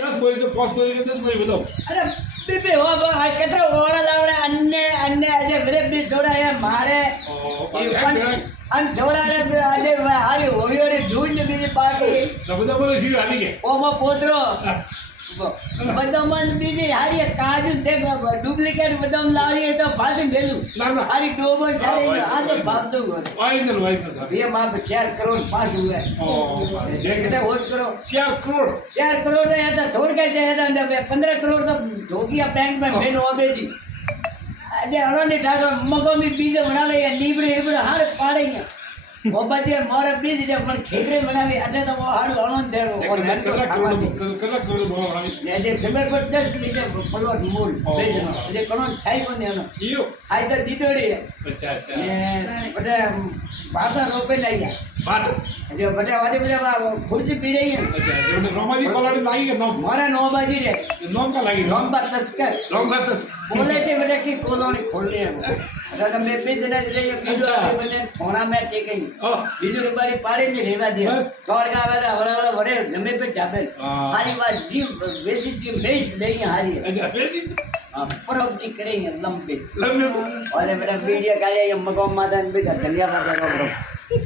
10 બોરી તો 5 બોરી કે 10 બોરી बताओ અરે બીબી હો આ કેટલો ઓળા લાવડે અન્ય આજે બરે બી છોડાય મારે અન છોડારે આજે હારી હોળીઓરી ધૂળ બીજી પાકી બધા બોલો શીર આની કે ઓમો પોતરો બદામ બીજી હારી કાજુ તે ડુપ્લિકેટ બદામ લાવીએ તો પાછી મેલું ના ના હારી ડોબો ચાલે આ તો ભાગ દઉં વાઈનલ બે માપ શેર કરોડ પાછું હે એટલે હોશ કરો 4 કરોડ 4 કરોડ હે તો થોડકા છે હે તો 15 કરોડ તો ઢોકિયા બેંક માં મેનો આબેજી આજે અણોની ઠાકો મગોમી બીજે બના લે લીબડે લીબડે હાર પાડે મોબાઈલ મારે બીજ લે પણ ખેતરે બનાવી એટલે તો હારું અણોન દેવો કલાક કરોડ બનાવી ને જે સમય પર 10 લીટર પ્લોટ મૂળ બેજનો જે કણો થાય કોને એનો ઈયો આ તો દીદોડી અચ્છા અચ્છા ને બધા બાપા રોપે લઈ ગયા બાટ જે બધા વાદે બધા ખુરશી પીડે અચ્છા જેને રોમાજી કોલાડી લાગી કે નામ મારા નો બાજી રે નામ કા લાગી લોંબા તસ્કર રોંગા તસ બોલે તે બધા કી કોલોની ખોલને એટલે તમે બે જણા લઈએ બીજો મને થોણા મે ઠીકઈ બીજો બારી પાડી ને રેવા દે સ્વર્ગ આવેલા વળવળ વડે જમે પે જાબે હારી વાત જીવ બેસી જીવ મેશ લઈ હારી અચ્છા બેજી પ્રોપર્ટી કરેંगे लंबे લંબે और मेरा वीडियो का ये मगो माता ने भी धन्यवाद